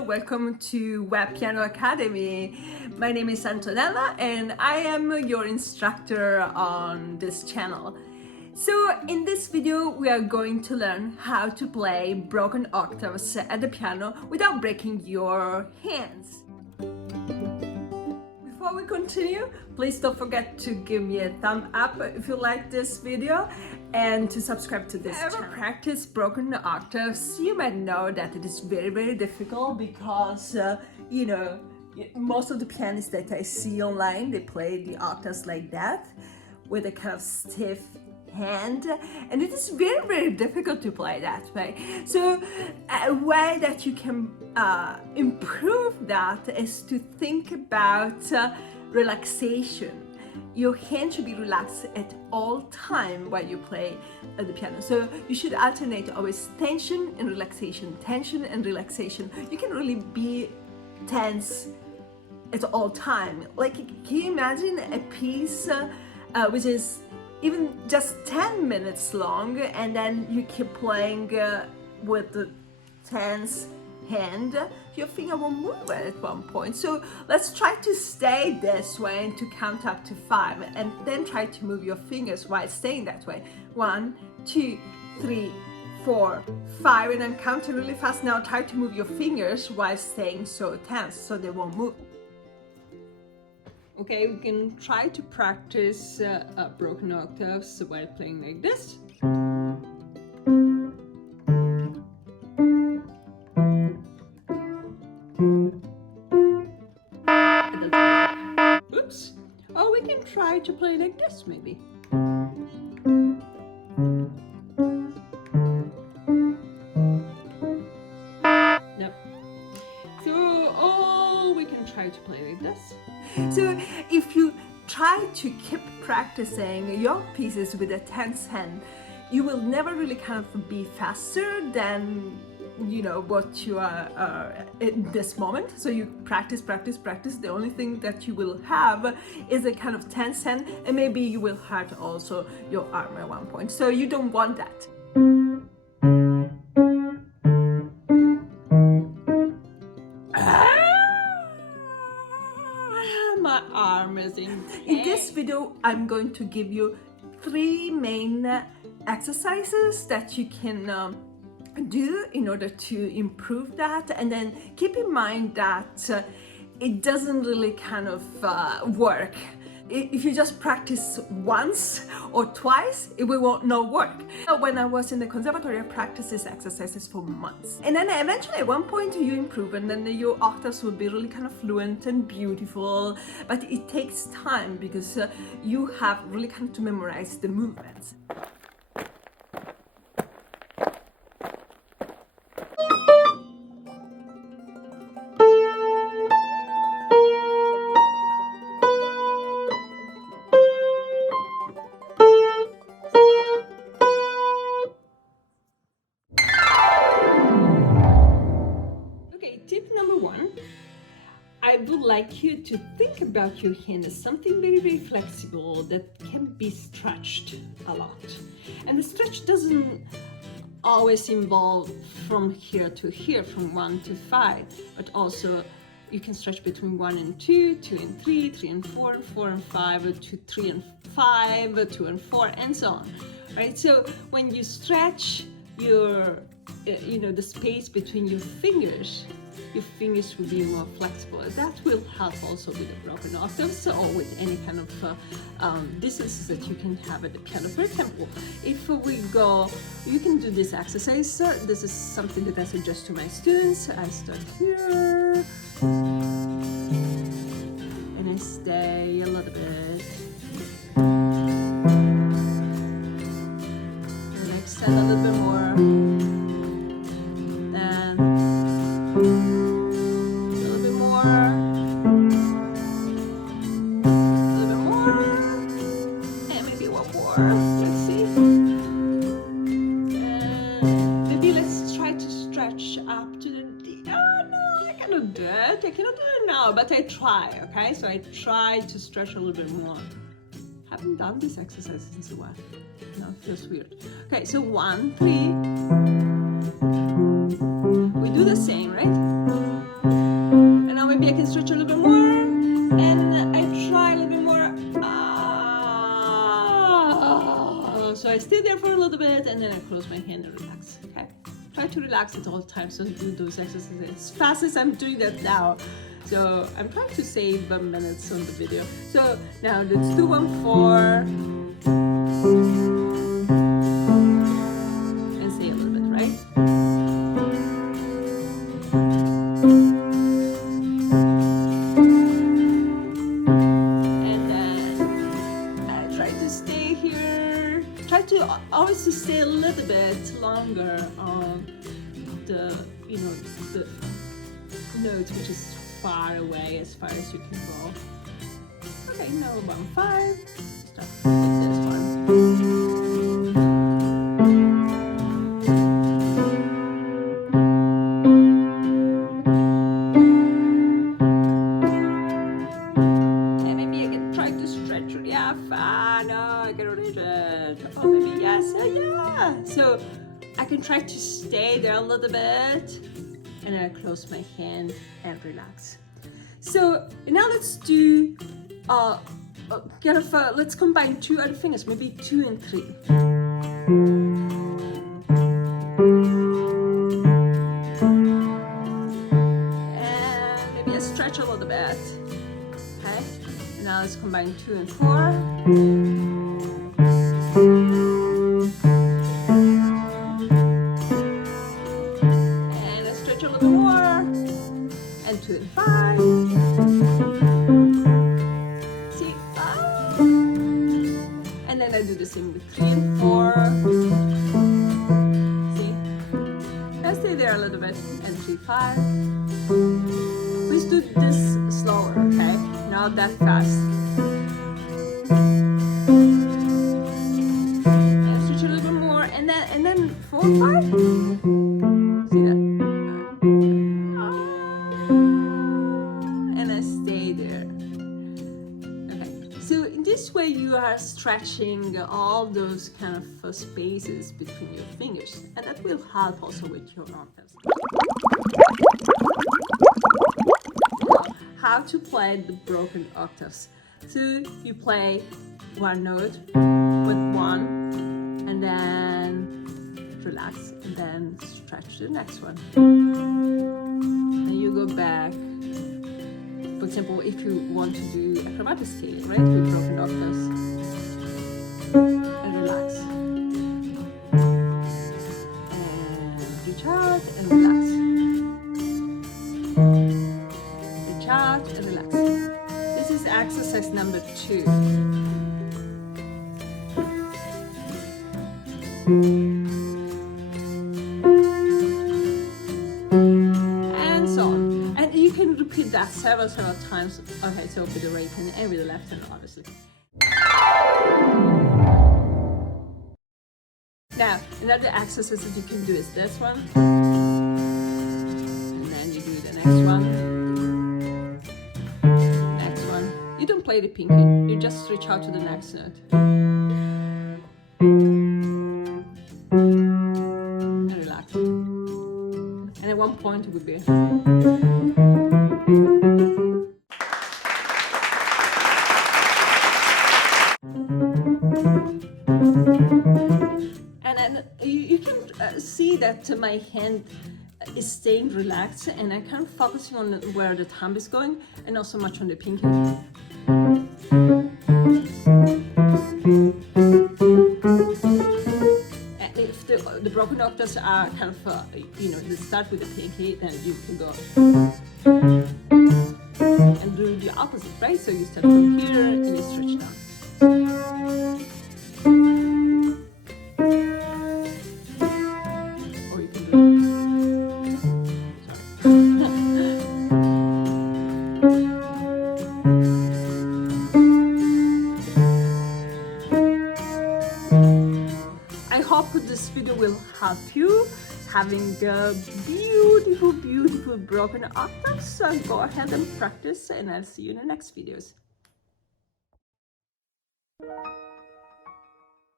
welcome to Web Piano Academy. My name is Antonella and I am your instructor on this channel. So in this video we are going to learn how to play broken octaves at the piano without breaking your hands. Before we continue, please don't forget to give me a thumb up if you like this video and to subscribe to this channel. If you ever practice broken octaves, you might know that it is very difficult because most of the pianists that I see online, they play the octaves like that with a kind of stiff hand, and it is very difficult to play that way. So a way that you can improve that is to think about relaxation. Your hand should be relaxed at all time while you play the piano. So you should alternate always tension and relaxation, tension and relaxation. You can really be tense at all time. Like, can you imagine a piece which is even just 10 minutes long, and then you keep playing with the tense hand? Your finger will move at one point. So let's try to stay this way and to count up to 5, and then try to move your fingers while staying that way. 1, 2, 3, 4, 5, and I'm counting really fast. Now try to move your fingers while staying so tense so they won't move. Okay, we can try to practice broken octaves while playing like this. Oops. Or we can try to play like this maybe. Nope. So, we can try to play like this. So if you try to keep practicing your pieces with a tense hand, you will never really kind of be faster than what you are in this moment. So you practice. The only thing that you will have is a kind of tense hand, and maybe you will hurt also your arm at one point. So you don't want that. My arm is in pain. In this video, I'm going to give you 3 main exercises that you can do in order to improve that, and then keep in mind that it doesn't really kind of work. If you just practice once or twice, it will not work. When I was in the conservatory, I practiced these exercises for months. And then eventually at one point you improve, and then your octaves will be really kind of fluent and beautiful. But it takes time because you have really kind of to memorize the movements. Tip number 1, I would like you to think about your hand as something very flexible that can be stretched a lot. And the stretch doesn't always involve from here to here, from 1 to 5, but also you can stretch between 1 and 2, 2 and 3, 3 and 4, 4 and 5, 2, 3 and 5, 2 and 4, and so on. Right? So when you stretch your, the space between your fingers will be more flexible. That will help also with the broken octaves or with any kind of distances that you can have at the piano. For example, if we go, you can do this exercise. This is something that I suggest to my students. I start here and I stay a little bit and I extend a little bit more. Let's see. Maybe let's try to stretch up to the D. Oh no, I cannot do it. I cannot do it now, but I try, okay? So I try to stretch a little bit more. Haven't done this exercise since a while. No, it feels weird. Okay, so 1, 3. We do the same, right? stretch a little bit more, and I try a little bit more. So I stay there for a little bit, and then I close my hand and relax. Okay, try to relax at all times. So do those exercises as fast as I'm doing that now. So I'm trying to save minutes on the video. So now let's do 1-4. And say a little bit, right? And then I try to stay here. Try to always to stay a little bit longer on the, the note, which is far away as far as you can go. Okay, now 1-5. Start with this one. And maybe I can try to stretch really half. No, I can reach it. Oh, maybe yes. Yeah. So I can try to stay there a little bit. And then I close my hand and relax. So now let's do let's combine 2 other fingers, maybe 2 and 3. And maybe I stretch a little bit. Okay. And now let's combine 2 and 4. And 2 and 5. See? And then I do the same with 3 and 4. See? Now stay there a little bit. And 3, 5. Please do this slower, okay? Not that fast. And stretch a little bit more. And then 4, 5. See that? This way you are stretching all those kind of spaces between your fingers, and that will help also with your octaves. How to play the broken octaves. So you play one note with one, and then relax, and then stretch the next one. And you go back. For example, if you want to do acrobatic scaling, right, with broken octaves, and relax, and reach out and relax, reach out and relax. This is exercise number 2. Repeat that several times. Okay, so with the right hand and with the left hand, obviously. Now, another exercise that you can do is this one. And then you do the next one. Next one. You don't play the pinky, you just reach out to the next note. And relax. And at one point it would be. And then you can see that my hand is staying relaxed, and I'm kind of focusing on where the thumb is going and not so much on the pinky. If the broken octaves are kind of, they start with the pinky, then you can go and do the opposite, right? So you start from here and you stretch down. Or you can do I hope this video will help you having a beautiful broken octaves. So go ahead and practice, and I'll see you in the next videos.